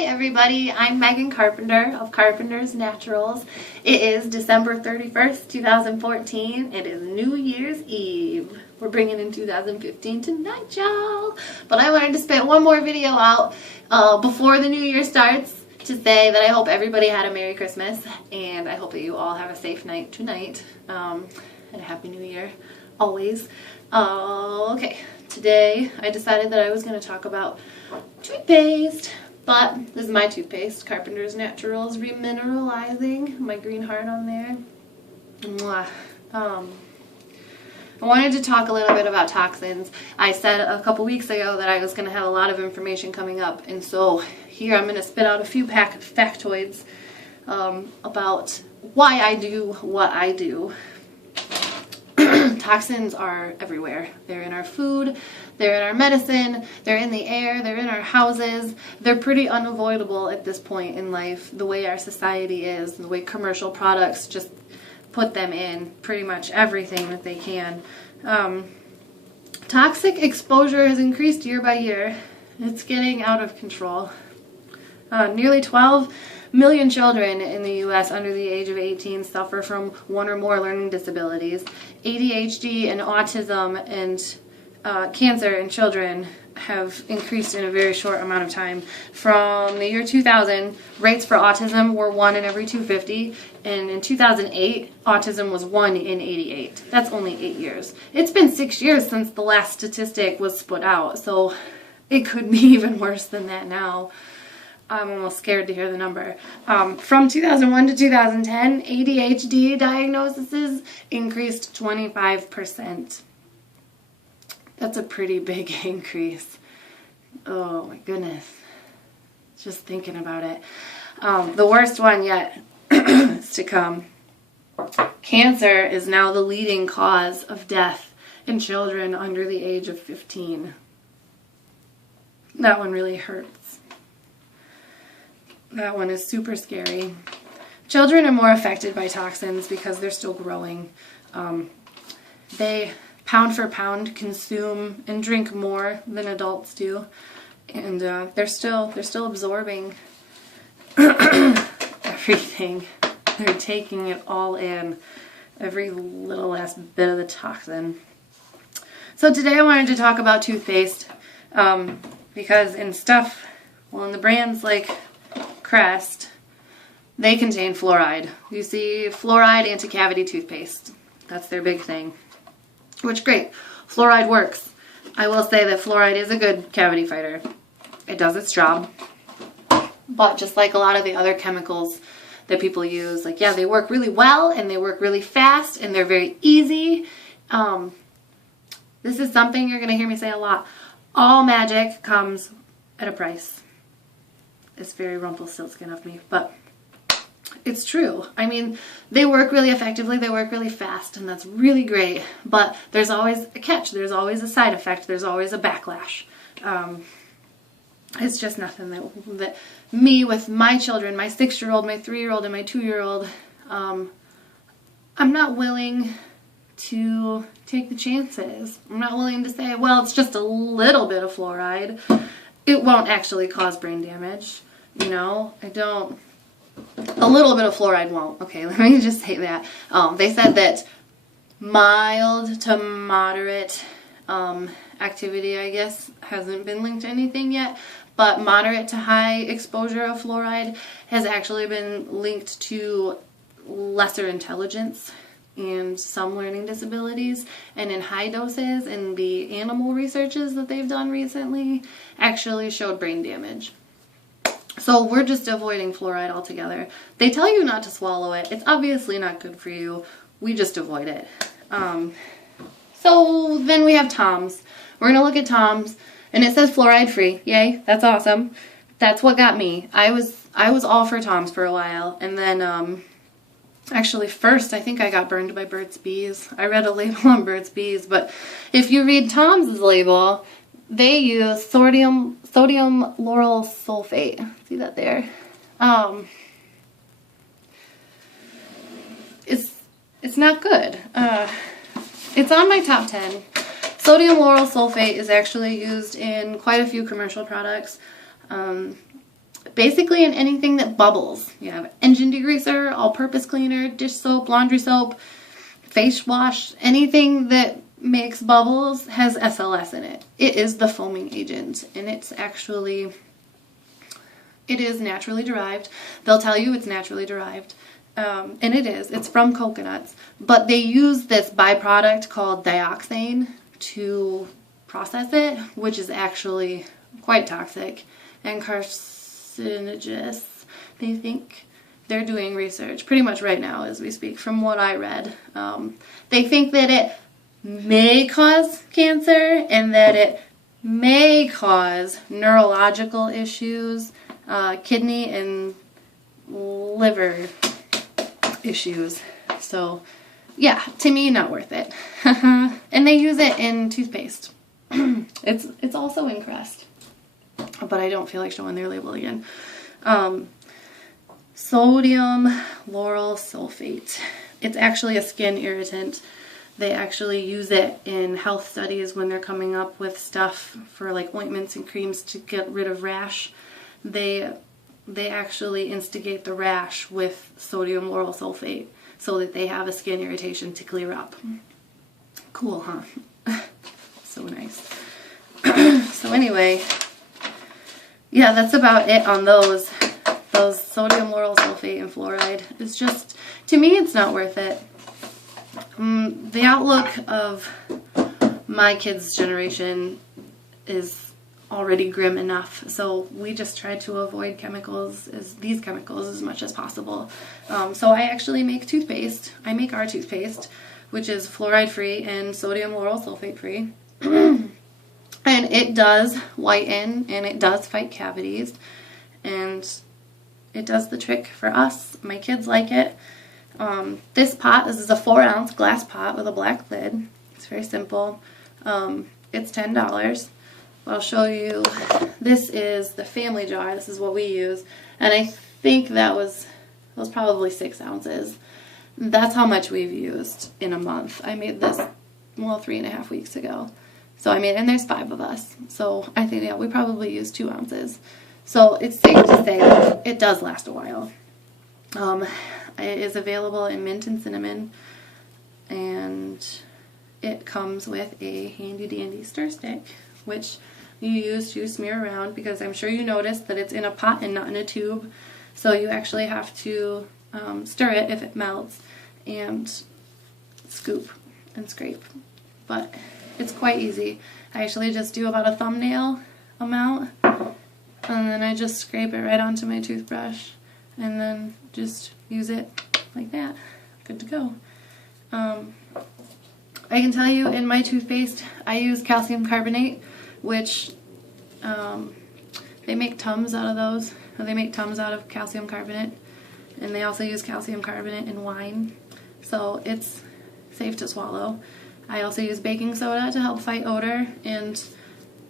Hi everybody, I'm Megan Carpenter of Carpenter's Naturals. It is December 31st, 2014. It is New Year's Eve. We're bringing in 2015 tonight, y'all. But I wanted to spit one more video out before the new year starts to say that I hope everybody had a Merry Christmas and I hope that you all have a safe night tonight and a Happy New Year always. Okay, today I decided that I was going to talk about toothpaste. But this is my toothpaste, Carpenter's Naturals Remineralizing, my green heart on there. Mwah. I wanted to talk a little bit about toxins. I said a couple weeks ago that I was going to have a lot of information coming up, and so here I'm going to spit out a few factoids about why I do what I do. Toxins are everywhere. They're in our food, they're in our medicine, they're in the air, they're in our houses. They're pretty unavoidable at this point in life, the way our society is, the way commercial products just put them in pretty much everything that they can. Toxic exposure has increased year by year. It's getting out of control. Nearly 12 million children in the U.S. under the age of 18 suffer from one or more learning disabilities. ADHD and autism and cancer in children have increased in a very short amount of time. From the year 2000, rates for autism were 1 in every 250, and in 2008, autism was 1 in 88. That's only 8 years. It's been 6 years since the last statistic was put out, so it could be even worse than that now. I'm almost scared to hear the number. From 2001 to 2010, ADHD diagnoses increased 25%. That's a pretty big increase. Oh my goodness. Just thinking about it. The worst one yet is to come. Cancer is now the leading cause of death in children under the age of 15. That one really hurts. That one is super scary. Children are more affected by toxins because they're still growing. They, pound for pound, consume and drink more than adults do, and they're still absorbing everything. They're taking it all in, every little last bit of the toxin. So today I wanted to talk about toothpaste because in the brands like Crest, they contain fluoride. You see fluoride anti-cavity toothpaste. That's their big thing. Which, great. Fluoride works. I will say that fluoride is a good cavity fighter. It does its job. But just like a lot of the other chemicals that people use, like, yeah, they work really well and they work really fast and they're very easy. This is something you're going to hear me say a lot. All magic comes at a price. It's very Rumpelstiltskin of me, but it's true. I mean, they work really effectively, they work really fast, and that's really great, but there's always a catch, there's always a side effect, there's always a backlash. It's just nothing that me with my children, my 6-year-old, my 3-year-old, and my 2-year-old, I'm not willing to take the chances. I'm not willing to say, well, it's just a little bit of fluoride. It won't actually cause brain damage. You know, a little bit of fluoride won't. Okay, let me just say that. They said that mild to moderate activity, I guess, hasn't been linked to anything yet, but moderate to high exposure of fluoride has actually been linked to lesser intelligence and some learning disabilities, and in high doses in the animal researches that they've done recently actually showed brain damage. So we're just avoiding fluoride altogether. They tell you not to swallow it. It's obviously not good for you. We just avoid it. So then we have Tom's. We're going to look at Tom's, and it says fluoride free. Yay, that's awesome. That's what got me. I was all for Tom's for a while, and then actually first I think I got burned by Burt's Bees. I read a label on Burt's Bees, but if you read Tom's label, they use sodium lauryl sulfate. See that there? It's not good. It's on my top 10. Sodium lauryl sulfate is actually used in quite a few commercial products. basically in anything that bubbles. You have engine degreaser, all-purpose cleaner, dish soap, laundry soap, face wash, anything that makes bubbles has SLS in it. It is the foaming agent, and it is naturally derived. They'll tell you it's naturally derived, and it is. It's from coconuts, but they use this byproduct called dioxane to process it, which is actually quite toxic and carcinogenous. They think they're doing research pretty much right now as we speak, from what I read. They think that it may cause cancer and that it may cause neurological issues, kidney and liver issues. So yeah, to me, not worth it. And they use it in toothpaste. It's also in Crest, but I don't feel like showing their label again. Sodium lauryl sulfate. It's actually a skin irritant. They actually use it in health studies when they're coming up with stuff for like ointments and creams to get rid of rash. They actually instigate the rash with sodium lauryl sulfate so that they have a skin irritation to clear up. Cool, huh? So nice. So anyway, yeah, that's about it on those sodium lauryl sulfate and fluoride. It's just, to me, it's not worth it. The outlook of my kids' generation is already grim enough, so we just try to avoid these chemicals as much as possible. So I actually make toothpaste. I make our toothpaste, which is fluoride free and sodium lauryl sulfate free. And it does whiten and it does fight cavities, and it does the trick for us. My kids like it. This is a 4-ounce glass pot with a black lid. It's very simple. It's $10. I'll show you. This is the family jar. This is what we use, and I think that was probably 6 ounces. That's how much we've used in a month. I made this, 3.5 weeks ago. So and there's 5 of us. So I think, yeah, we probably used 2 ounces. So it's safe to say that it does last a while. It is available in mint and cinnamon, and it comes with a handy dandy stir stick, which you use to smear around, because I'm sure you noticed that it's in a pot and not in a tube. So you actually have to stir it if it melts and scoop and scrape. But it's quite easy. I actually just do about a thumbnail amount, and then I just scrape it right onto my toothbrush, and then just use it like that. Good to go. I can tell you, in my toothpaste, I use calcium carbonate, which they make Tums out of those. They make Tums out of calcium carbonate, and they also use calcium carbonate in wine, so it's safe to swallow. I also use baking soda to help fight odor and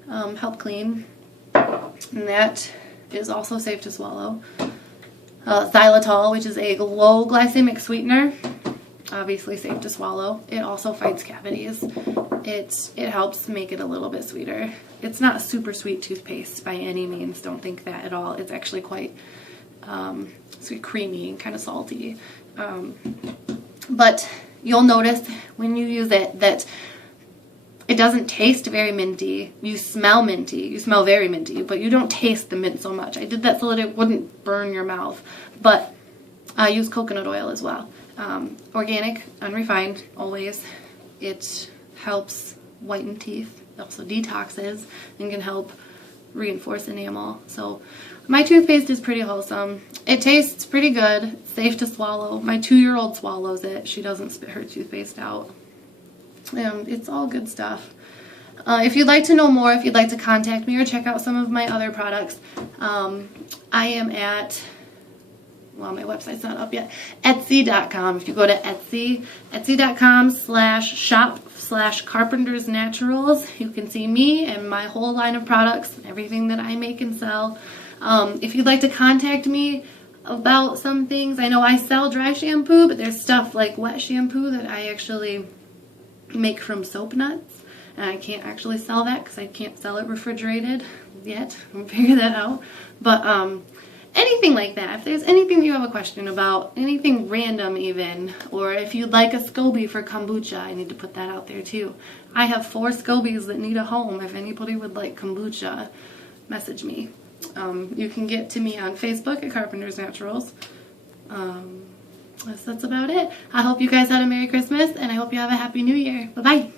help clean, and that is also safe to swallow. Xylitol, which is a low glycemic sweetener, obviously safe to swallow. It also fights cavities. It helps make it a little bit sweeter. It's not super sweet toothpaste by any means. Don't think that at all. It's actually quite sweet, creamy, and kind of salty. But you'll notice when you use it that it doesn't taste very minty. You smell minty. You smell very minty, but you don't taste the mint so much. I did that so that it wouldn't burn your mouth. But I use coconut oil as well. Organic, unrefined, always. It helps whiten teeth. It also detoxes and can help reinforce enamel. So my toothpaste is pretty wholesome. It tastes pretty good. It's safe to swallow. My 2-year-old swallows it. She doesn't spit her toothpaste out. It's all good stuff. If you'd like to know more, if you'd like to contact me or check out some of my other products, I am at, well, my website's not up yet, Etsy.com. If you go to Etsy, Etsy.com/shop/carpentersnaturals, you can see me and my whole line of products, everything that I make and sell. If you'd like to contact me about some things, I know I sell dry shampoo, but there's stuff like wet shampoo that I actually make from soap nuts, and I can't actually sell that because I can't sell it refrigerated yet. I'll figure that out. But anything like that. If there's anything that you have a question about, anything random even, or if you'd like a SCOBY for kombucha, I need to put that out there too. I have 4 SCOBYs that need a home. If anybody would like kombucha, message me. You can get to me on Facebook at Carpenter's Naturals. That's about it. I hope you guys had a Merry Christmas, and I hope you have a Happy New Year. Bye-bye.